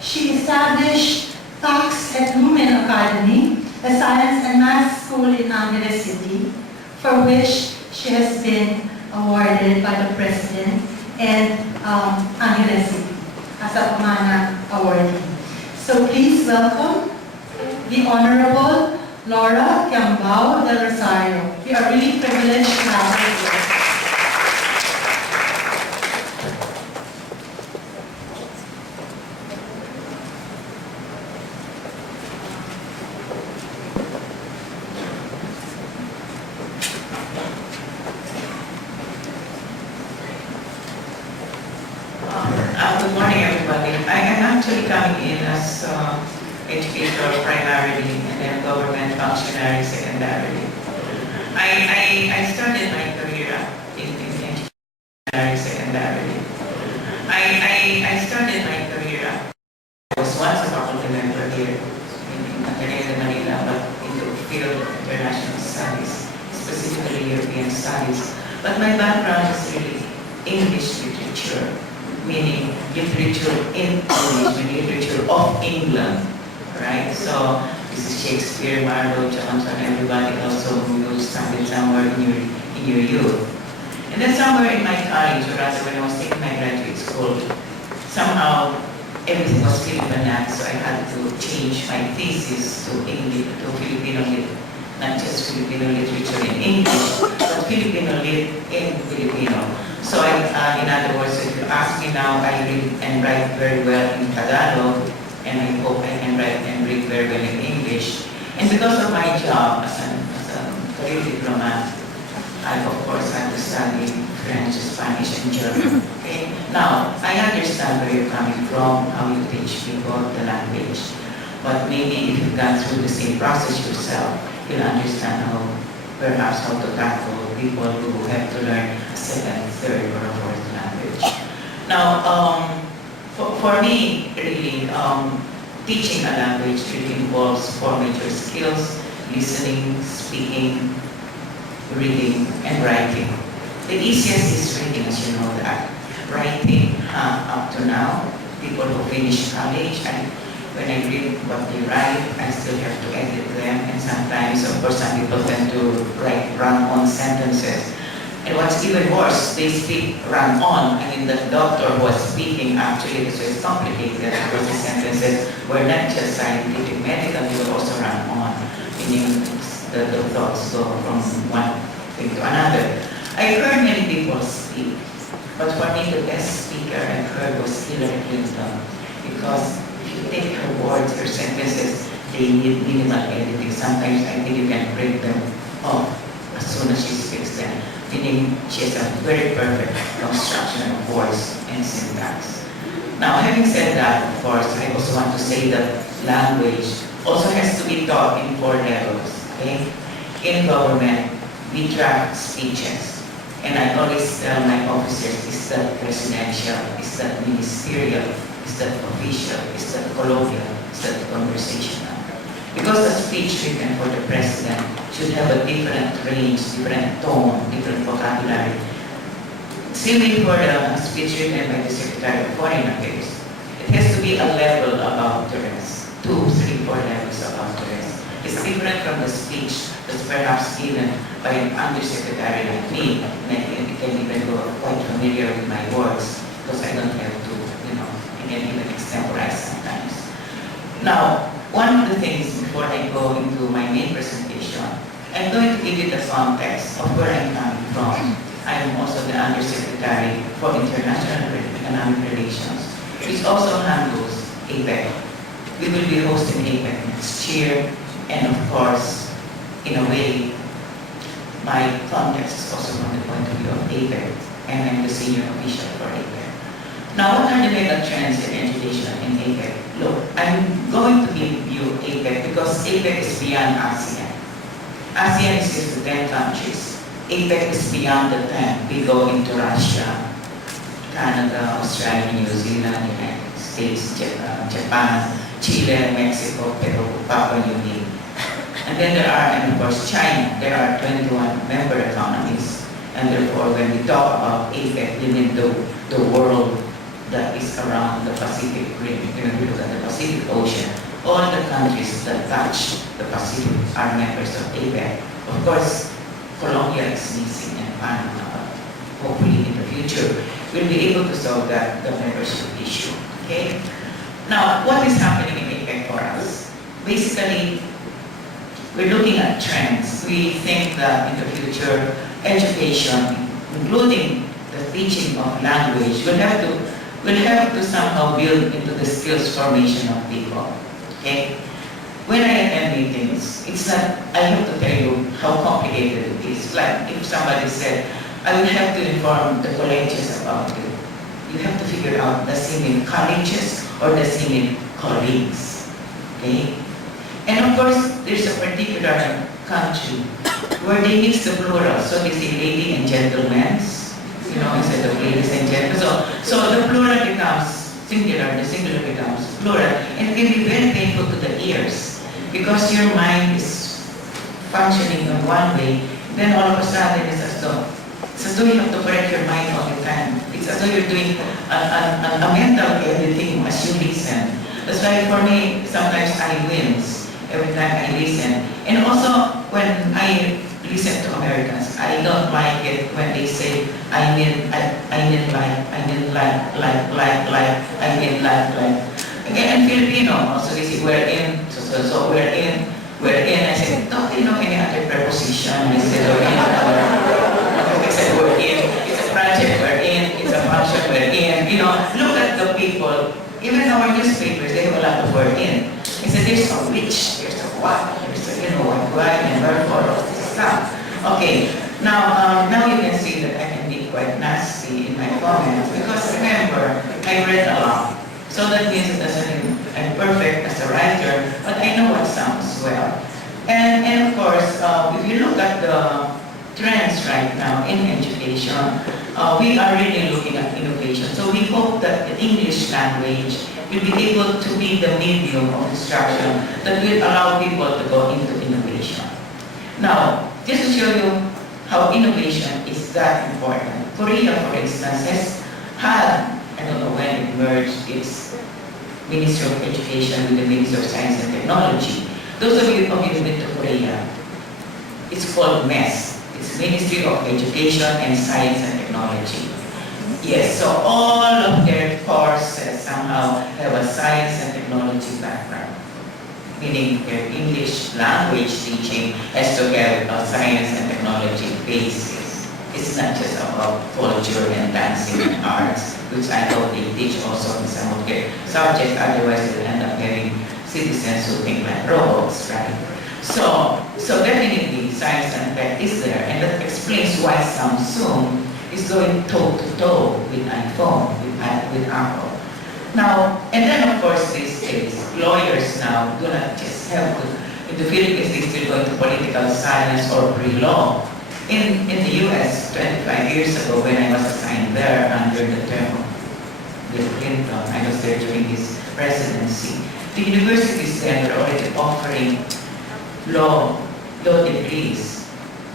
She established Tax at Lumen Academy, a science and math school in Angeles City, for which she has been awarded by the President and Angeles City as a Pamana awardee. So please welcome the Honorable Laura Quiambao-Del Rosario. We are really privileged to have her here. Good morning, everybody. I am actually coming in as educator primarily and then government functionary secondarily. I started my career in education secondarily. I started my career. I was once a faculty member here in Ateneo, Manila, but in the field of international studies, specifically European studies. But my background is really English literature, meaning literature in English, literature of England, right? So this is Shakespeare, Marlowe, Johnson, everybody also who studied somewhere in your youth. And then somewhere in my college, or rather when I was taking my graduate school, somehow everything was Filipinate, so I had to change my thesis to English, to Filipino lit, not just Filipino literature in English, but Filipino lit in Filipino. So in other words, if you ask me now, I read and write very well in Tagalog, and I hope I can write and read very well in English. And because of my job as a career diplomat, I of course had to study French, Spanish, and German. Okay? Now, I understand where you're coming from, how you teach people the language. But maybe if you've gone through the same process yourself, you'll understand perhaps how to tackle people who have to learn a second, third, or a fourth language. Now, for me, really, teaching a language really involves four major skills: listening, speaking, reading, and writing. The easiest is reading, as you know that. Writing, up to now, people who finish college, when I read what they write, I still have to edit them, and sometimes, of course, some people tend to write run-on sentences. And what's even worse, they speak run-on. I mean, the doctor who was speaking actually, this was complicated because the sentences were not just scientific, medical, they were also run-on, meaning the thoughts go from one thing to another. I heard many people speak, but for me, the best speaker I heard was Hillary Clinton, because if you take her words, her sentences, they need minimal editing. Sometimes I think you can break them off as soon as she speaks them, meaning she has a very perfect construction of voice and syntax. Now, having said that, of course, I also want to say that language also has to be taught in 4 levels. Okay? In government, we draft speeches. And I always tell my officers, is that presidential, is that ministerial, is that official, is that colloquial, is that conversational? Because the speech written for the president should have a different range, different tone, different vocabulary. Same for the speech written by the Secretary of Foreign Affairs. It has to be a level above the rest, 2, 3, 4 levels above the rest. It's different from the speech that's perhaps given by an undersecretary like me, and I can even go quite familiar with my words because I don't have to, I can even extemporize sometimes. Now, one of the things before I go into my main presentation, I'm going to give you the context of where I'm coming from. I'm also the Undersecretary for International Economic Relations, which also handles APEC. We will be hosting APEC next year, and of course, in a way, my context is also from the point of view of APEC, and I'm the senior official for APEC. Now, what are the mega trends in education in APEC? Look, I'm going to give you APEC because APEC is beyond ASEAN. ASEAN is just the 10 countries. APEC is beyond the 10. We go into Russia, Canada, Australia, New Zealand, United States, Japan, Chile, Mexico, Peru, Papua New Guinea. And then there are, and of course, China. There are 21 member economies. And therefore, when we talk about APEC, we mean the world that is around the Pacific Rim. If you look at the Pacific Ocean, all the countries that touch the Pacific are members of APEC. Of course, Colombia is missing and Panama, but hopefully in the future we'll be able to solve that the membership issue. Okay. Now, what is happening in APEC for us? Basically, we're looking at trends. We think that in the future, education, including the teaching of language, will have to somehow build into the skills formation of people. Okay? When I attend meetings, it's not, I have to tell you how complicated it is. Like if somebody said, I will have to inform the colleges about you. You have to figure out, does he mean colleges or does he mean colleagues? Okay? And of course, there's a particular country where they mix the plural. So they say lady and gentlemen, you know, instead of ladies and gentlemen. So the plural becomes singular, the singular becomes plural. And it can be very painful to the ears because your mind is functioning in one way, then all of a sudden it's as though you have to correct your mind all the time. It's as though you're doing a mental editing as you listen. That's why for me, sometimes I wince every time I listen. And also, when I listen to Americans, I don't like it when they say, I mean like. And Filipino, also they say, we're in, so we're in. I said, don't you know any other preposition? I said, we're in, it's a project, we're in, it's a function, we're in. You know, look at the people, even our newspapers, they have a lot of word in. I said, there's a which, there's a what, there's a, you know, why and wherefore, all this stuff. Okay, now you can see that I can be quite nasty in my comments because remember, I read a lot. So that means that I'm perfect as a writer, but I know what sounds well. And of course, if you look at the trends right now in education, we are really looking at innovation. So we hope that the English language will be able to be the medium of instruction that will allow people to go into innovation. Now, just to show you how innovation is that important, Korea, for instance, has had, I don't know when it merged its Ministry of Education with the Ministry of Science and Technology. Those of you who have been to Korea, it's called MES. It's Ministry of Education and Science and Technology. Yes, so all of their courses somehow have a science and technology background. Meaning their English language teaching has to have a science and technology basis. It's not just about culture and dancing and arts, which I hope they teach also in some of their subjects, otherwise they'll end up having citizens who think like robots, right? So definitely science and tech is there, and that explains why Samsung is going toe-to-toe with iPhone, with Apple. Now, and then of course these days, lawyers now do not just have to, in the Philippines they still go into political science or pre-law. In the US, 25 years ago when I was assigned there under the term of Bill Clinton, I was there during his presidency, the universities then were already offering law degrees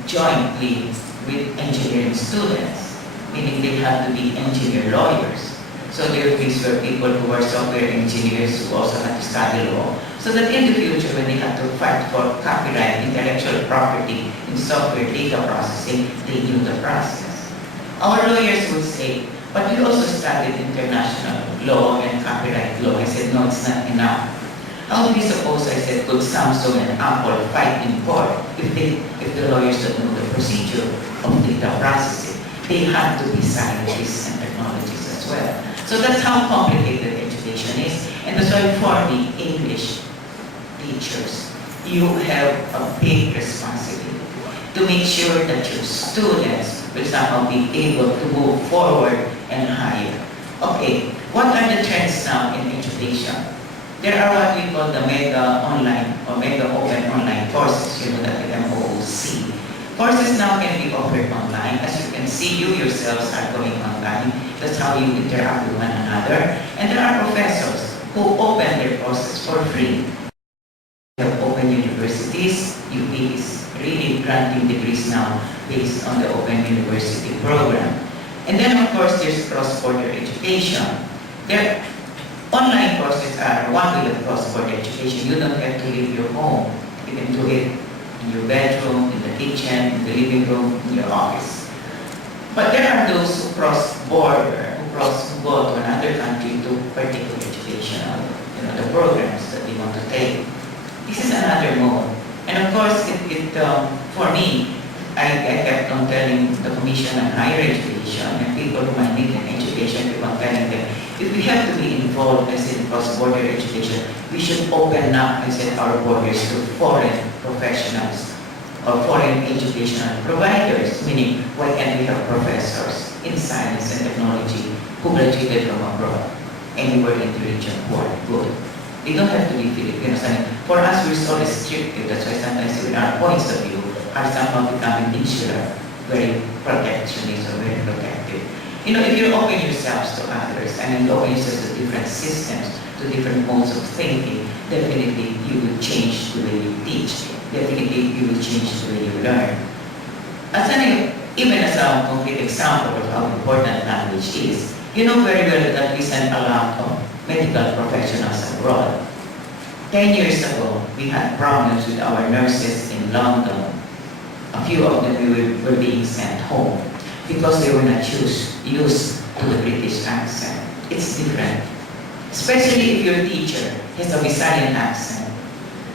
jointly with engineering students, meaning they had to be engineer lawyers. So there were people who were software engineers who also had to study law. So that in the future, when they had to fight for copyright, intellectual property in software data processing, they knew the process. Our lawyers would say, but we also studied international law and copyright law. I said, no, it's not enough. How do we suppose, I said, could Samsung and Apple fight in court if the lawyers don't know the procedure of data processing? They had to be scientists and technologists as well. So that's how complicated education is. And that's why for the English teachers, you have a big responsibility to make sure that your students will somehow be able to move forward and higher. Okay, what are the trends now in education? There are what we call the mega online or mega open online courses, you know, that MOOC. Courses now can be offered online. As you can see, you yourselves are going online. That's how you interact with one another. And there are professors who open their courses for free. We have open universities. UP is really granting degrees now based on the Open University program. And then, of course, there's cross-border education. Their online courses are one way of cross-border education. You don't have to leave your home. You can do it in your bedroom, in the kitchen, in the living room, in your office. But there are those who cross-border, who go to another country to particular educational, the programs that they want to take. This is another mode. And of course, for me, I kept on telling the Commission on Higher Education and people who might need an education, keep on telling them, if we have to be involved in cross-border education, we should open up our borders to foreign professionals or foreign educational providers, meaning why can't we have professors in science and technology who graduated from abroad, anywhere in the region who are good. They don't have to be Filipinos. I mean, for us, we're so restricted. That's why sometimes even our points of view are somehow becoming insular, very protectionist or very protective. If you open yourselves to others, and you open yourselves to different systems, to different modes of thinking, definitely you will change the way you teach. Definitely you will change the way you learn. Even as a concrete example of how important language is, you know very well that we send a lot of medical professionals abroad. 10 years ago, we had problems with our nurses in London. A few of them were being sent home because they were not used to the British accent. It's different. Especially if your teacher has a Visayas accent,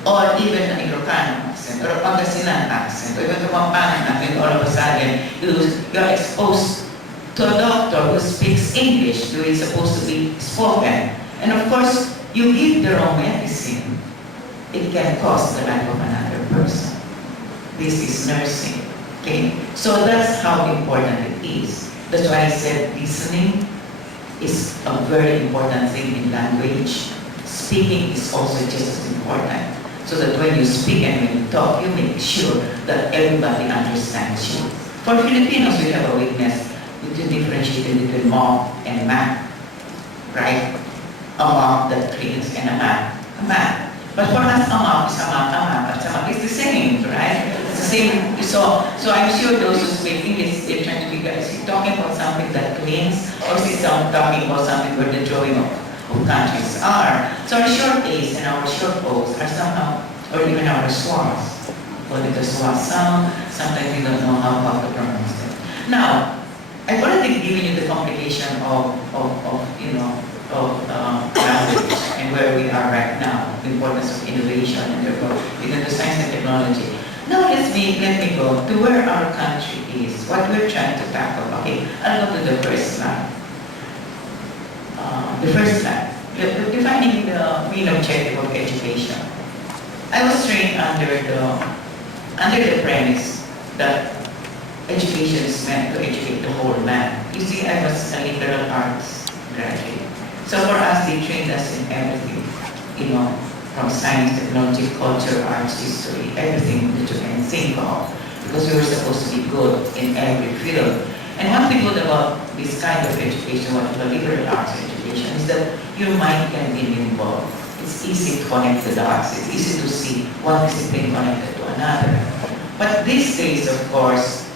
or even an Ilocano accent, or a Pangasinan accent, or even a Kapampangan accent, all of a sudden you're exposed to a doctor who speaks English, who is supposed to be spoken. And of course, you give the wrong medicine, it can cost the life of another person. This is nursing, okay? So that's how important it is. That's why I said listening is a very important thing in language. Speaking is also just as important. So that when you speak and when you talk, you make sure that everybody understands you. For Filipinos, we have a weakness to differentiate between mom and man, right? A mom that cleans and a man. But for us, a mom is a mom, but a mom is the same, right? It's the same. So I'm sure those who speak English, they're trying to be guys. Is he talking about something that cleans, or is he talking about something where the drawing of countries are? So our short A's and our short O's are somehow, or even our schwas. Well, the schwas sound, sometimes we don't know how to pronounce them. Now, I've already given you the complication of language and where we are right now, the importance of innovation and therefore into science and technology. Now let me go to where our country is, what we're trying to tackle. Okay, I'll go to the first slide. Defining the main objective of education. I was trained under the premise that education is meant to educate the whole man. You see, I was a liberal arts graduate. So for us, they trained us in everything, from science, technology, culture, arts, history, everything that you can think of, because we were supposed to be good in every field. And one thing good about this kind of education, what we call liberal arts education, is that your mind can be involved. It's easy to connect the dots. It's easy to see one discipline connected to another. But these days, of course,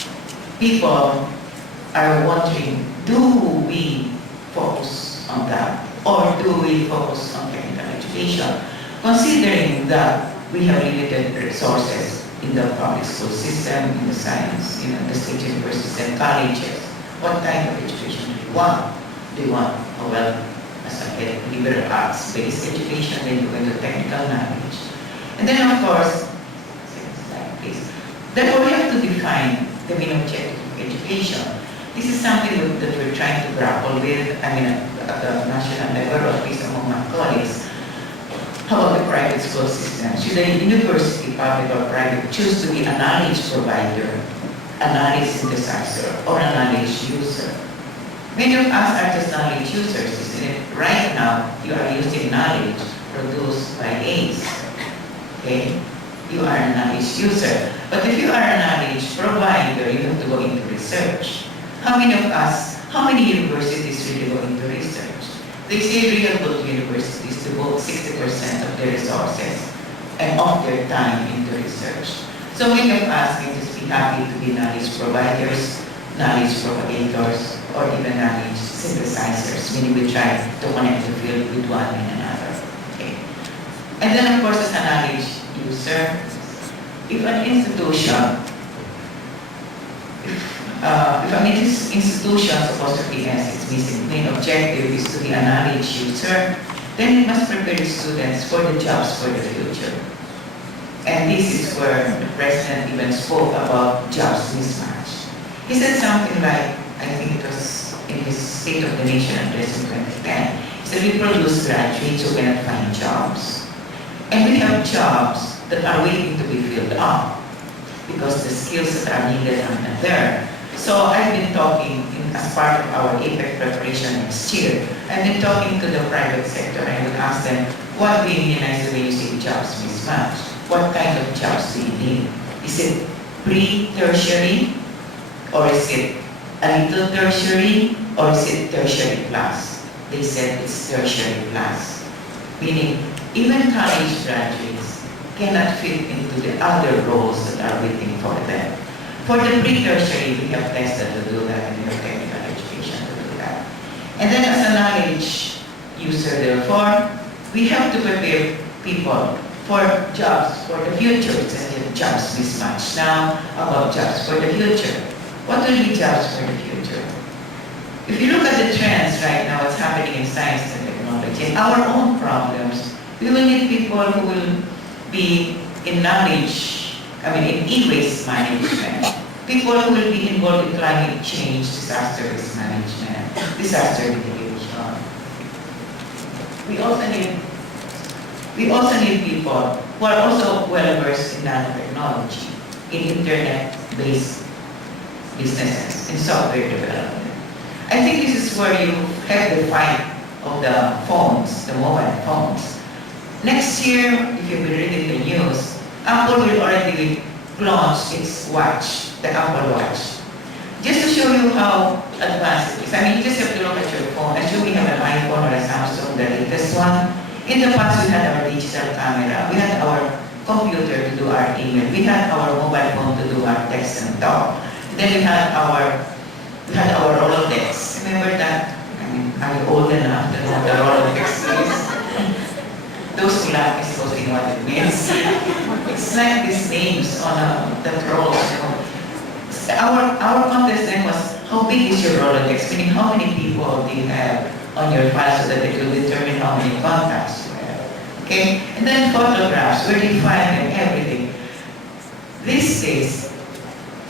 people are wondering, do we focus on that? Or do we focus on technical education? Considering that we have limited resources in the public school system, in the science, the state universities and colleges, what kind of education do we want? Do you want as a liberal arts-based education, then you go into technical knowledge? And then of course, please. Therefore we have to define the main objective of education. This is something that we're trying to grapple with, at the national level, or at least among my colleagues. How about the private school system? Should a university, public or private, choose to be a knowledge provider, a knowledge synthesizer, or a knowledge user? Many of us are just knowledge users, isn't it? Right now, you are using knowledge produced by A's. Okay? You are a knowledge user. But if you are a knowledge provider, you have to go into research. How many universities really go into research? They say real good universities devote 60% of their resources and of their time into research. So many of us can just be happy to be knowledge providers, knowledge propagators, or even knowledge synthesizers, meaning we try to connect the field with one and another. Okay. And then of course as a knowledge user, if an institution, if an institution supposed to be as its main objective is to be a knowledge user, then it must prepare its students for the jobs for the future. And this is where the president even spoke about jobs mismatch. He said something like, I think it was in his State of the Nation address in 2010, he said we produce graduates who cannot find jobs. And we have jobs that are waiting to be filled up because the skills that are needed are not there. So I've been talking as part of our APEC preparation next year. I've been talking to the private sector and I would ask them, what do you mean when you say jobs mismatch? What kind of jobs do you need? Is it pre-tertiary or is it a little tertiary or is it tertiary plus? They said it's tertiary plus, meaning even college graduates cannot fit into the other roles that are waiting for them. For the pre-tertiary, we have tested to do that and we have technical education to do that. And then as a knowledge user, therefore, we have to prepare people for jobs for the future. It's a jobs mismatch now about jobs for the future. What will be jobs for the future? If you look at the trends right now, what's happening in science and technology, and our own problems, we will need people who will be in knowledge, in e-waste management, people who will be involved in climate change, disaster risk management, disaster mitigation. We also need people who are also well versed in nanotechnology, in internet-based businesses, in software development. I think this is where you have the fight of the phones, the mobile phones. Next year, if you've been reading the news, Apple will already launch its watch, the Apple Watch. Just to show you how advanced it is. You just have to look at your phone. Assume you have an iPhone or a Samsung, the latest one. In the past, we had our digital camera. We had our computer to do our email. We had our mobile phone to do our text and talk. Then we had our Rolodex. Remember that? Are you old enough to know what the Rolodex is? Those who laugh is supposed to know what it means. It's like these names on the rolls. Our contest then was, how big is your Rolodex? Meaning, how many people do you have on your file so that it will determine how many contacts you have. Okay? And then photographs, where do you find them, everything. These days,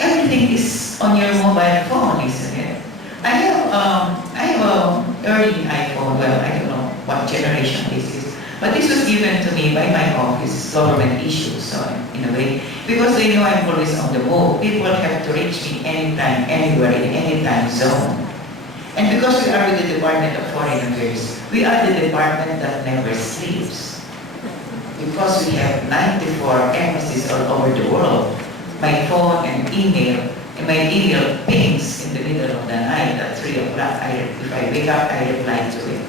everything is on your mobile phone, isn't it? I have an early iPhone, well, I don't know what generation this is, but this was given to me by my office, government issued, so in a way, because they know I'm always on the move. People have to reach me anytime, anywhere, in any time zone. And because we are with the Department of Foreign Affairs, we are the department that never sleeps. Because we have 94 embassies all over the world, my phone and my email pings in the middle of the night at 3 o'clock. If I wake up, I reply to it.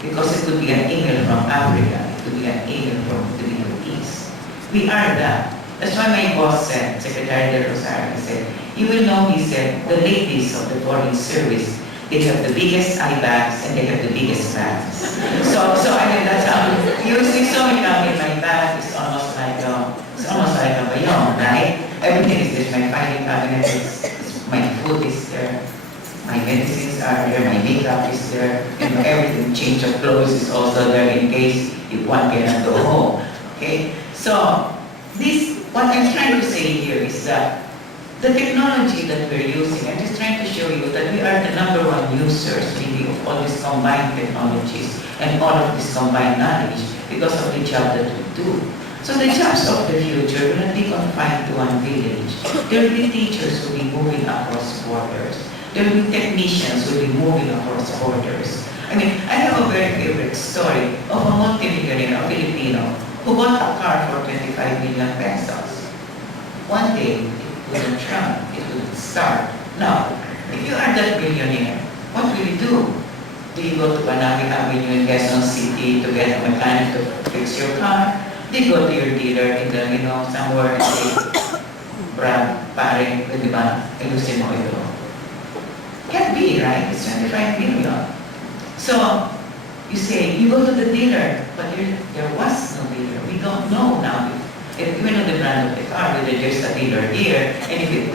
Because it could be an email from Africa, it could be an email from the Middle East. We are that. That's why my boss said, Secretary Rosario said, you will know, he said, the ladies of the Foreign Service, they have the biggest eye bags and they have the biggest bags. So that's how you see. So in my bag is almost like a bayong, right? Everything is there. My filing cabinet is, my food is there, my medicines are there, my makeup is there, everything. Change of clothes is also there in case if one cannot go home. Okay, so what I'm trying to say here is that the technology that we're using, I'm just trying to show you that we are the #1 users really of all these combined technologies and all of this combined knowledge because of the job that we do. So the jobs of the future will not be confined to one village. There will be teachers who will be moving across borders. There will be technicians who will be moving across borders. I have a very favorite story of a multimillionaire, a Filipino, who bought a car for 25 million pesos. One day, wouldn't run, it wouldn't start. Now, if you are that billionaire, what will you do? Do you go to Panami Avenue in Quezon City to get a mechanic to fix your car? Do you go to your dealer in the, somewhere and say, Brad, pare, pwede ba, ayusin mo ito? Can't can't be, right? It's 25 million. So you say, you go to the dealer, but there was no dealer. We don't know now if we know the brand of the car, whether there's a dealer here, and if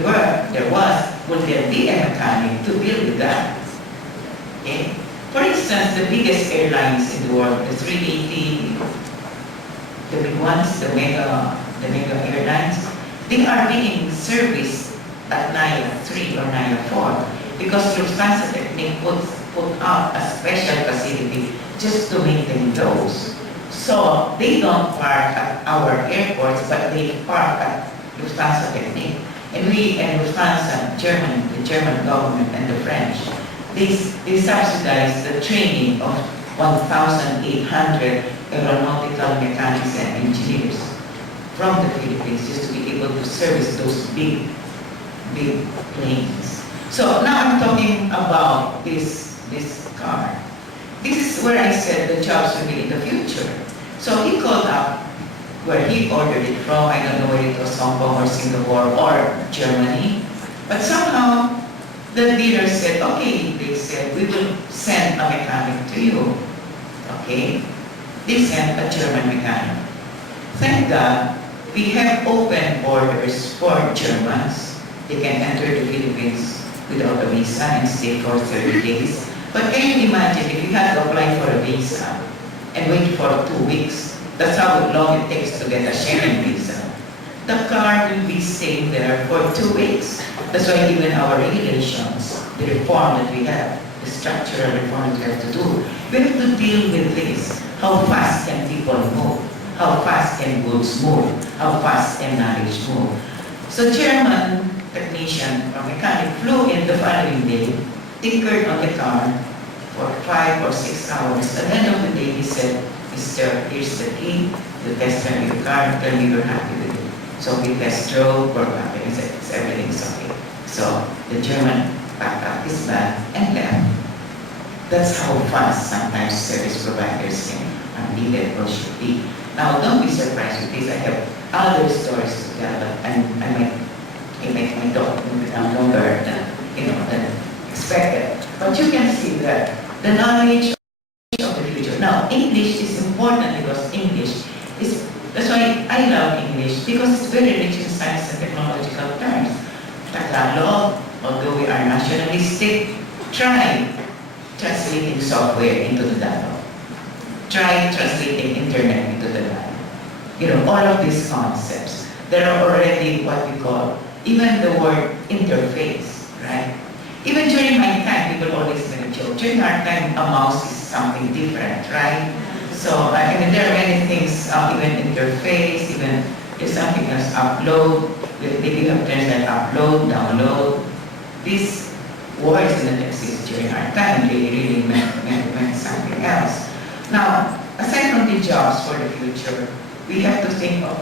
there was, would there be a mechanic to deal with that? Okay? For instance, the biggest airlines in the world, the 380, the big ones, the mega airlines, they are being serviced at NIA 3 or NIA 4 because Lufthansa Technique put out a special facility just to maintain those. So they don't park at our airports, but they park at Lufthansa Technique. And we and Lufthansa, the German government and the French, they subsidize the training of 1,800 aeronautical mechanics and engineers from the Philippines just to be able to service those big planes. So now I'm talking about this car. This is where I said the jobs will be in the future. So he called up where he ordered it from. I don't know whether it was Hong Kong or Singapore or Germany. But somehow the dealer said, okay, they said, we will send a mechanic to you. Okay? They sent a German mechanic. Thank God, we have open borders for Germans. They can enter the Philippines without a visa and stay for 30 days. But can you imagine if you had to apply for a visa and wait for 2 weeks? That's how long it takes to get a Schengen visa. The car will be staying there for 2 weeks. That's why even our regulations, the reform that we have, the structural reform that we have to do, we have to deal with this. How fast can people move? How fast can goods move? How fast can knowledge move? So German technician or mechanic flew in the following day, tinkered on the car for 5 or 6 hours. At the end of the day, he said, Mr. Here's the key, you test drive your car, tell me you're happy with it. So we test drove, we're happy, and said, everything's okay. So the German packed up his bag and left. That's how fast sometimes service providers are needed or should be. Now, don't be surprised with this. I have other stories to tell, but I make my talk longer than expected. But you can see that the knowledge of the future. Now, English is important because English is, that's why I love English, because it's very rich in science and technological terms. Tagalog, although we are nationalistic, try translating software into the Tagalog. Try translating internet into the Tagalog. All of these concepts, there are already what we call, even the word interface, right? Even during my time, people always make a joke. During our time, a mouse is something different, right? So, I mean, there are many things, even interface, even there's something else, upload. They have terms like upload, download. These words didn't exist during our time. They really meant something else. Now, aside from the jobs for the future, we have to think of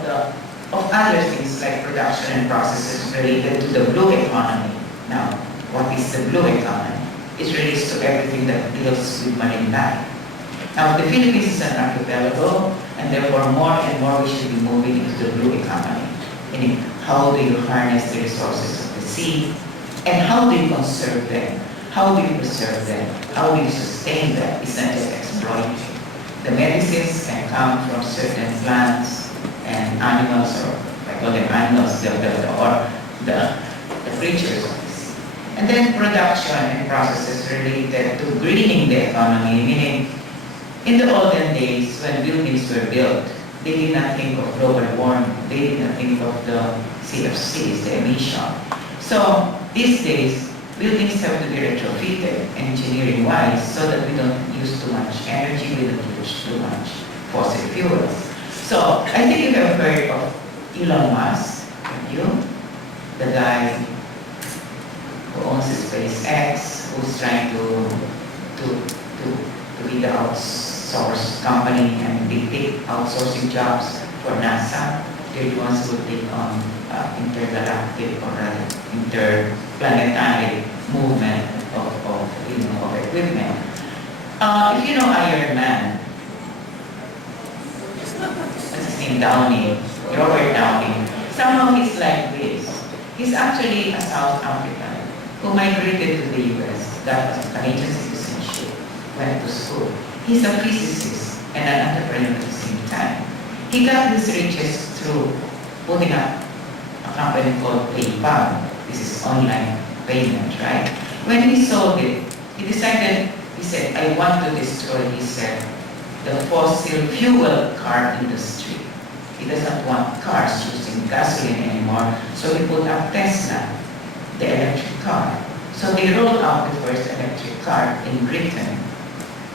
other things like production and processes related to the blue economy. Now, what is the blue economy? It relates to everything that deals with marine life. Now, the Philippines is an archipelago, and therefore more and more we should be moving into the blue economy. Meaning, how do you harness the resources of the sea, and how do you conserve them? How do you preserve them? How do you sustain them? It's not just exploiting. The medicines can come from certain plants and animals, or I call them animals, the creatures of the sea. And then production and processes related to greening the economy, meaning in the olden days when buildings were built, they did not think of global warming, they did not think of the CFCs, the emission. So these days, buildings have to be retrofitted engineering-wise so that we don't use too much energy, we don't use too much fossil fuels. So I think you have heard of Elon Musk, have you? The guy who owns SpaceX, who's trying to be the outsource company and dictate outsourcing jobs for NASA. They're the ones who take on intergalactic or interplanetary movement of equipment. If you know Iron Man, that's his name, Downey, Robert Downey. Somehow he's like this. He's actually a South African who migrated to the US. got a Canadian citizenship, went to school. He's a physicist and an entrepreneur at the same time. He got his riches through putting up a company called PayPal. This is online payment, right? When he sold it, he decided, he said, I want to destroy, he said, the fossil fuel car industry. He doesn't want cars using gasoline anymore, so he put up Tesla, the electric car. So they rolled out the first electric car in Britain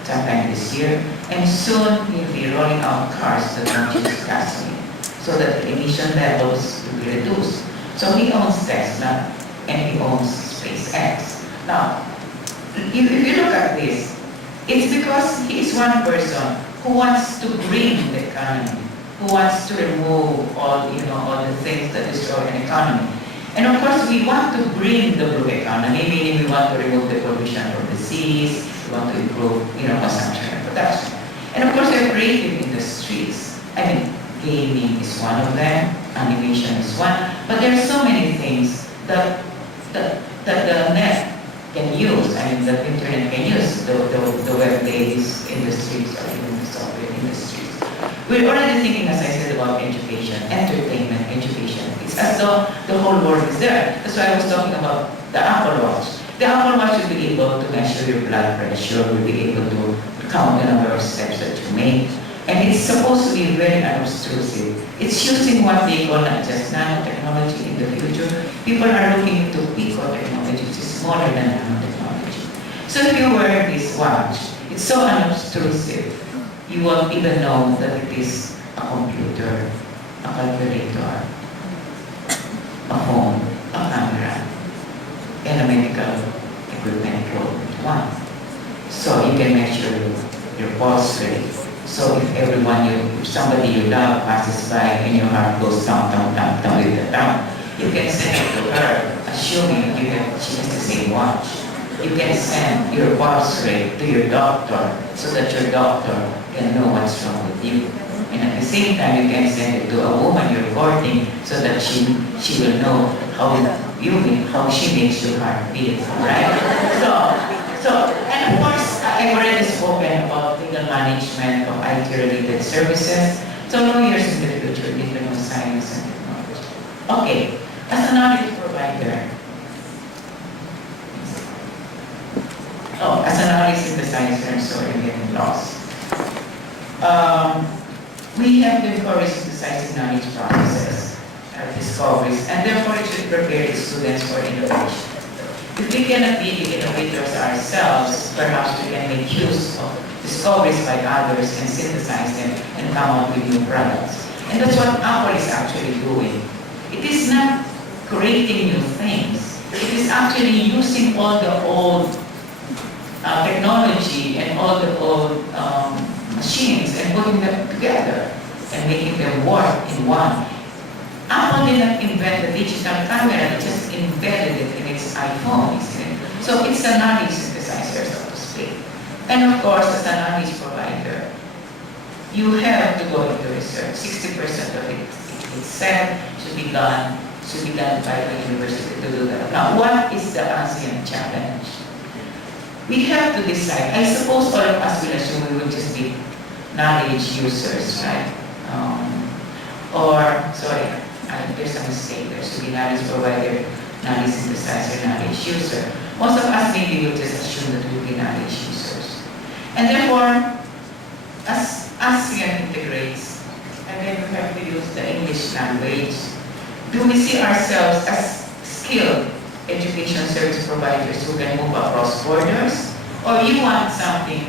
sometime this year, and soon he'll be rolling out cars that don't use gasoline, so that the emission levels will be reduced. So he owns Tesla and he owns SpaceX. Now, if you look at this, it's because he is one person who wants to green the economy, who wants to remove all the things that destroy an economy. And of course, we want to green the blue economy, meaning we want to remove the pollution from the seas, we want to improve, consumption and production. And of course, we have creative industries. I mean, gaming is one of them, animation is one, but there are so many things that the net can use, the internet can use, the web-based industries or even the software industries. We're already thinking, as I said, about education, entertainment, education. It's as though the whole world is there. That's why I was talking about the Apple Watch. The Apple Watch will be able to measure your blood pressure, will be able to count the number of steps that you make. And it's supposed to be very unobtrusive. It's using what they call not just nanotechnology in the future. People are looking into pico-technology, which is smaller than nanotechnology. So if you wear this watch, it's so unobtrusive, you won't even know that it is a computer, a calculator, a phone, a camera, and a medical equipment rolled into one. So you can measure your pulse rate. So if somebody you love passes by and your heart goes down with the down, you can send it to her, assuming she has the same watch. You can send your pulse rate to your doctor so that your doctor can know what's wrong with you. And at the same time, you can send it to a woman you're courting so that she will know how she makes your heart beat, right? And of course, I've already spoken about legal management of IT-related services. So lawyers in the future need to know science and technology. Okay, as a knowledge provider, as a knowledge synthesizer, I'm sorry, I'm getting lost. We have to encourage synthesizing knowledge processes, discoveries, and therefore it should prepare its students for innovation. If we cannot be the innovators ourselves, perhaps we can make use of discoveries by others and synthesize them and come up with new products. And that's what Apple is actually doing. It is not creating new things. It is actually using all the old technology and all the old machines and putting them together and making them work in one. Apple did not invent the digital camera, it just embedded it in its iPhone, isn't it? So it's a knowledge synthesizer, so to speak. And of course, as a knowledge provider, you have to go into research. 60% of it, it's said, should be done by the university to do that. Now, what is the ASEAN challenge? We have to decide. I suppose all of us will assume we will just be knowledge users, right? There's a mistake. There should be knowledge provider, knowledge synthesizer, knowledge user. Most of us maybe will just assume that we'll be knowledge users. And therefore, as ASEAN integrates, and then we have to use the English language, do we see ourselves as skilled education service providers who can move across borders? Or you want something,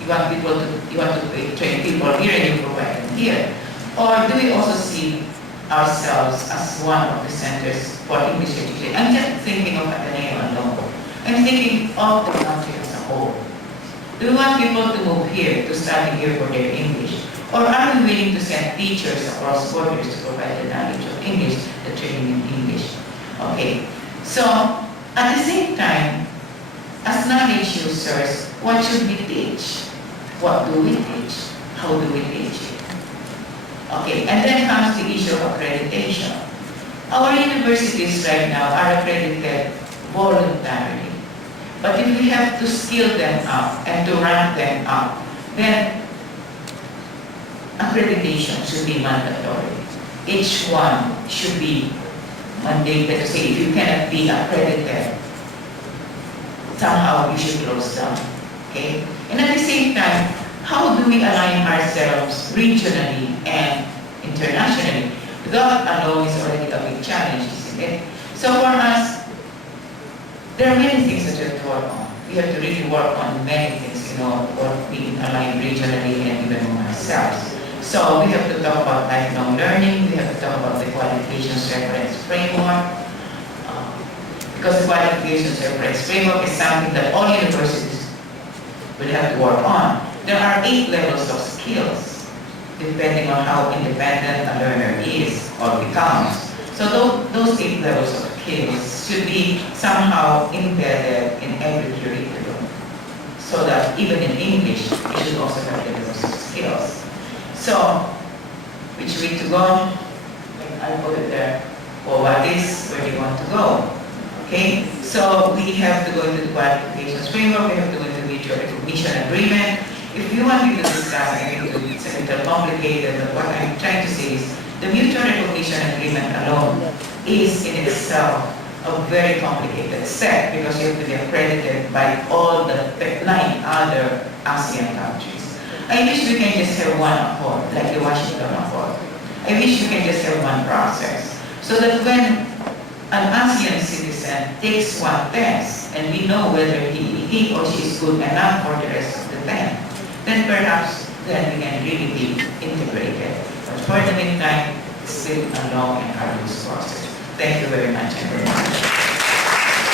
you want to train people here and you provide them here? Or do we also see ourselves as one of the centers for English education? I'm just thinking of Ateneo alone. I'm thinking of the country as a whole. Do we want people to move here, to study here for their English? Or are we willing to send teachers across borders to provide the knowledge of English, the training in English? Okay, so at the same time, as knowledge users, what should we teach? What do we teach? How do we teach it? Okay, and then comes the issue of accreditation. Our universities right now are accredited voluntarily. if we have to skill them up and to rank them up, then accreditation should be mandatory. Each one should be mandated to say if you cannot be accredited, somehow you should close down. Okay? And at the same time, how do we align ourselves regionally and internationally? That alone is already a big challenge, isn't it? So for us, there are many things that we have to work on. We have to really work on many things, or being aligned regionally and even among ourselves. So we have to talk about lifelong learning, we have to talk about the Qualifications Reference Framework, because the Qualifications Reference Framework is something that all universities will have to work on. There are 8 levels of skills, depending on how independent a learner is or becomes. So those 8 levels of skills should be somehow embedded in every curriculum, so that even in English, you should also have levels of skills. So, which way to go? I put it there. Well, what is, where do you want to go? Okay, so we have to go into the Qualifications Framework, we have to go into the Mutual Recognition Agreement. If you want me to discuss anything, it's a little complicated, but what I'm trying to say is the Mutual Recognition Agreement alone is in itself a very complicated set because you have to be accredited by all the 9 other ASEAN countries. I wish we can just have one accord, like the Washington Accord. I wish we can just have one process, so that when an ASEAN citizen takes one test, and we know whether he or she is good enough for the rest of the 10, then perhaps then we can really be integrated. But for the meantime, it's still a long and arduous process. Thank you very much, everyone.